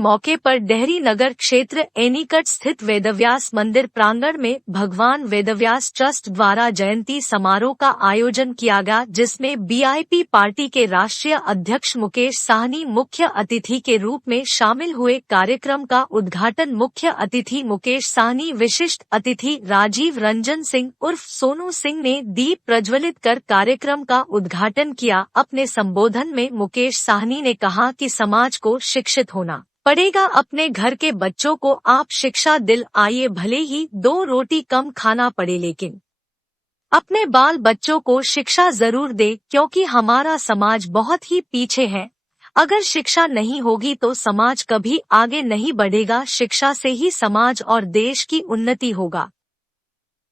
मौके पर डेहरी नगर क्षेत्र एनीकट स्थित वेदव्यास मंदिर प्रांगण में भगवान वेदव्यास ट्रस्ट द्वारा जयंती समारोह का आयोजन किया गया, जिसमें बीआईपी पार्टी के राष्ट्रीय अध्यक्ष मुकेश साहनी मुख्य अतिथि के रूप में शामिल हुए। कार्यक्रम का उद्घाटन मुख्य अतिथि मुकेश साहनी, विशिष्ट अतिथि राजीव रंजन सिंह उर्फ सोनू सिंह ने दीप प्रज्वलित कर कार्यक्रम का उद्घाटन किया। अपने संबोधन में मुकेश साहनी ने कहा कि समाज को शिक्षित होना पड़ेगा। अपने घर के बच्चों को आप शिक्षा दिल आइए, भले ही 2 रोटी कम खाना पड़े, लेकिन अपने बाल बच्चों को शिक्षा जरूर दे, क्योंकि हमारा समाज बहुत ही पीछे है। अगर शिक्षा नहीं होगी तो समाज कभी आगे नहीं बढ़ेगा। शिक्षा से ही समाज और देश की उन्नति होगा।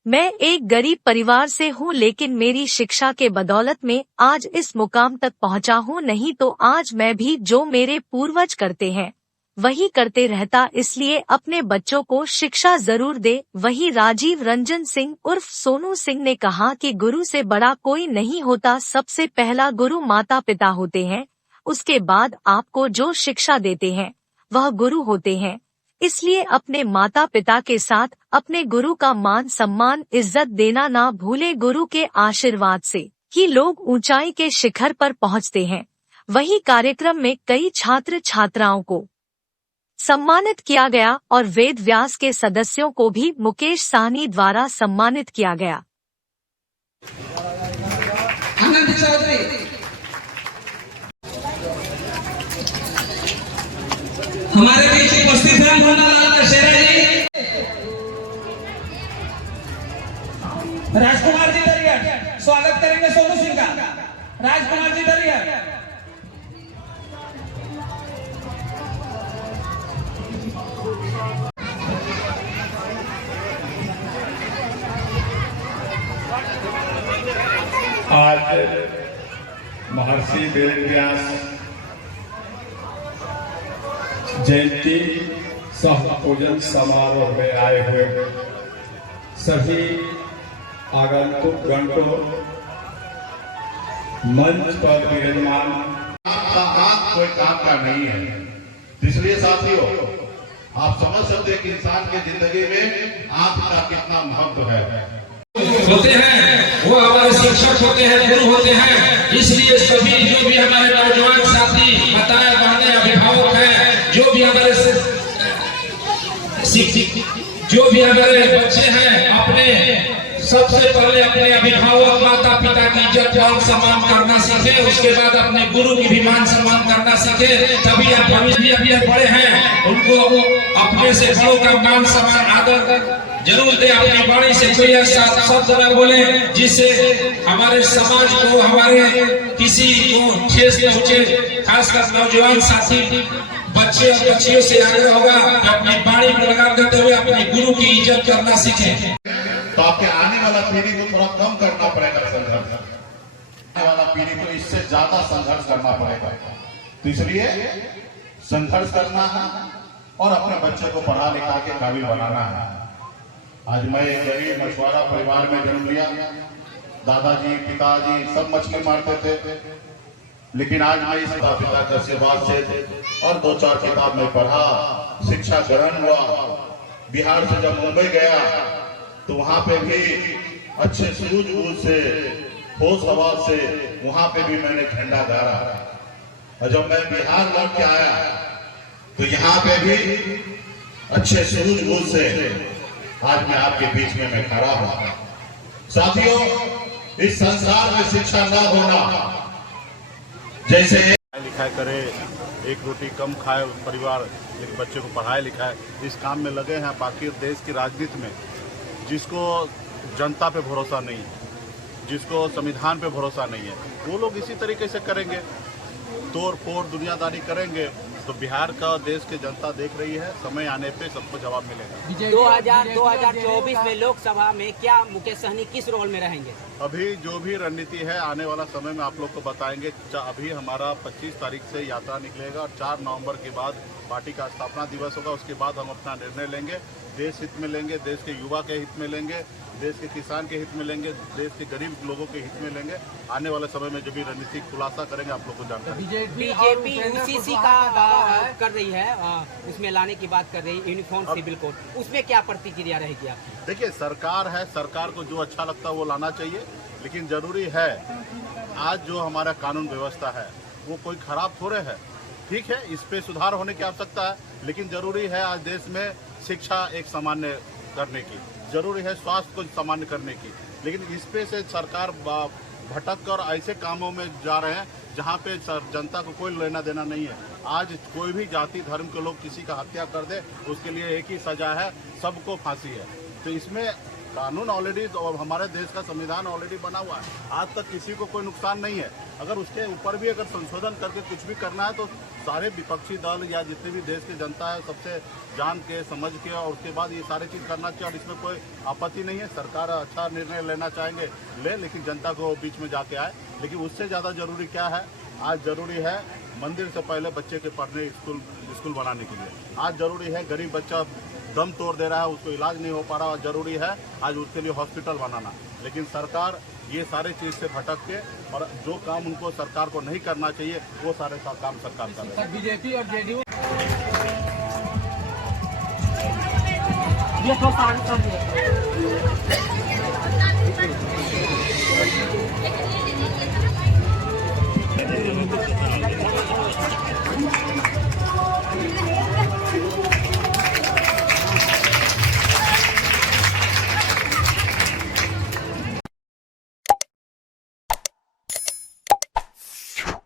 मैं एक गरीब परिवार से हूँ, लेकिन मेरी शिक्षा के बदौलत में आज इस मुकाम तक पहुँचा हूँ, नहीं तो आज मैं भी जो मेरे पूर्वज करते हैं वही करते रहता। इसलिए अपने बच्चों को शिक्षा जरूर दे। वहीं राजीव रंजन सिंह उर्फ सोनू सिंह ने कहा कि गुरु से बड़ा कोई नहीं होता। सबसे पहला गुरु माता पिता होते हैं, उसके बाद आपको जो शिक्षा देते हैं वह गुरु होते हैं। इसलिए अपने माता पिता के साथ अपने गुरु का मान सम्मान इज्जत देना ना भूले। गुरु के आशीर्वाद से ही लोग ऊंचाई के शिखर पर पहुंचते हैं। वहीं कार्यक्रम में कई छात्र छात्राओं को सम्मानित किया गया और वेद व्यास के सदस्यों को भी मुकेश साहनी द्वारा सम्मानित किया गया। हमारे बीच उपस्थित हैं मुन्नालाल दशहरा जी, राजकुमार जी दरिया, स्वागत करेंगे सोनू सिंह का। राजकुमार जी दरिया, आज महर्षि वेद व्यास जयंती सह पूजन समारोह में आए हुए सभी आगंतुक गण को मंच पर विराजमान। आपका आंख कोई काम का नहीं है, इसलिए साथियों आप समझ सकते हैं कि इंसान की जिंदगी में आंख का कितना महत्व है। होते हैं वो हमारे शिक्षक होते हैं, गुरु होते हैं। इसलिए सभी जो भी हमारे नौजवान साथी, बताए बहने, अभिभावक हैं, जो भी हमारे बच्चे हैं, अपने सबसे पहले अपने अभिभावक माता पिता की इज्जत मान सम्मान करना सीखे। उसके बाद अपने गुरु की भी मान सम्मान करना सीखे। तभी आप भविष्य अभी बड़े हैं, उनको अपने से बड़ों का मान सम्मान आदर जरूर दे। अपनी वाणी से कोई ऐसा शब्द न बोले जिससे हमारे समाज को, हमारे किसी को ठेस पहुंचे। खासकर नौजवान साथी बच्चे और बच्चियों से आग्रह होगा कि अपनी वाणी में लगाम देते हुए अपने गुरु की इज्जत करना सीखें। तो आपके आने वाला पीढ़ी को थोड़ा कम करना पड़ेगा संघर्ष, आने वाला पीढ़ी को इससे ज्यादा संघर्ष करना पड़ेगा। तो इसलिए संघर्ष करना है और अपने बच्चे को पढ़ा लिखा के काबिल बनाना है। आज मैं एक गरीब मछुआरा परिवार में जन्म लिया। दादाजी पिताजी सब मछली मारते थे, लेकिन आज मैं इस पिता के आशीर्वाद से और 2-4 किताब में पढ़ा, शिक्षा ग्रहण हुआ। बिहार से जब मुंबई गया तो वहां पे भी अच्छे सूझबूझ से, होश हवास से वहां पे भी मैंने झंडा गाड़ा। और जब मैं बिहार लौट के आया तो यहाँ पे भी अच्छे सूझबूझ से आज मैं आपके बीच में मैं खड़ा हूं। साथियों, इस संसार में शिक्षा न होना, जैसे लिखाई करे, एक रोटी कम खाए परिवार, लेकिन बच्चे को पढ़ाए लिखाए, इस काम में लगे हैं। बाकी देश की राजनीति में जिसको जनता पे भरोसा नहीं है, जिसको संविधान पे भरोसा नहीं है, वो लोग इसी तरीके से करेंगे, तोड़ फोड़ दुनियादारी करेंगे। तो बिहार का देश की जनता देख रही है, समय आने पे सबको जवाब मिलेगा। 2024 में लोकसभा में क्या मुकेश सहनी किस रोल में रहेंगे? अभी जो भी रणनीति है आने वाला समय में आप लोग को बताएंगे। अभी हमारा 25 तारीख से यात्रा निकलेगा और 4 नवंबर के बाद पार्टी का स्थापना दिवस होगा, उसके बाद हम अपना निर्णय लेंगे। देश हित में लेंगे, देश के युवा के हित में लेंगे, देश के किसान के हित में लेंगे, देश के गरीब लोगों के हित में लेंगे। आने वाले समय में जो भी रणनीतिक खुलासा करेंगे आप लोग को जानकारी। बीजेपी यूसीसी का दावा कर रही है, उसमें लाने की बात कर रही है, यूनिफॉर्म सिविल कोड, उसमें क्या प्रतिक्रिया रहेगी आपकी? देखिए, सरकार है, सरकार को जो अच्छा लगता है वो लाना चाहिए, लेकिन जरूरी है आज जो हमारा कानून व्यवस्था है वो कोई खराब थोड़े है। ठीक है, इस पे सुधार होने की आवश्यकता है, लेकिन जरूरी है आज देश में शिक्षा एक सामान्य करने की, जरूरी है स्वास्थ्य को सामान्य करने की, लेकिन इस पे से सरकार भटक कर ऐसे कामों में जा रहे हैं जहाँ पे जनता को कोई लेना देना नहीं है। आज कोई भी जाति धर्म के लोग किसी का हत्या कर दे, उसके लिए एक ही सजा है, सबको फांसी है। तो इसमें कानून ऑलरेडी और हमारे देश का संविधान ऑलरेडी बना हुआ है, आज तक किसी को कोई नुकसान नहीं है। अगर उसके ऊपर भी अगर संशोधन करके कुछ भी करना है तो सारे विपक्षी दल या जितने भी देश की जनता है सबसे जान के समझ के और उसके बाद ये सारी चीज़ करना चाहिए, और इसमें कोई आपत्ति नहीं है। सरकार अच्छा निर्णय लेना चाहेंगे ले, लेकिन जनता को बीच में जाके आए। लेकिन उससे ज़्यादा जरूरी क्या है, आज जरूरी है मंदिर से पहले बच्चे के पढ़ने स्कूल बनाने के लिए। आज जरूरी है गरीब बच्चा दम तोड़ दे रहा है, उसको इलाज नहीं हो पा रहा, जरूरी है आज उसके लिए हॉस्पिटल बनाना। लेकिन सरकार ये सारे चीज़ से भटक के और जो काम उनको सरकार को नहीं करना चाहिए वो सारे काम सरकार कर रही है। बीजेपी और जेडीयू ये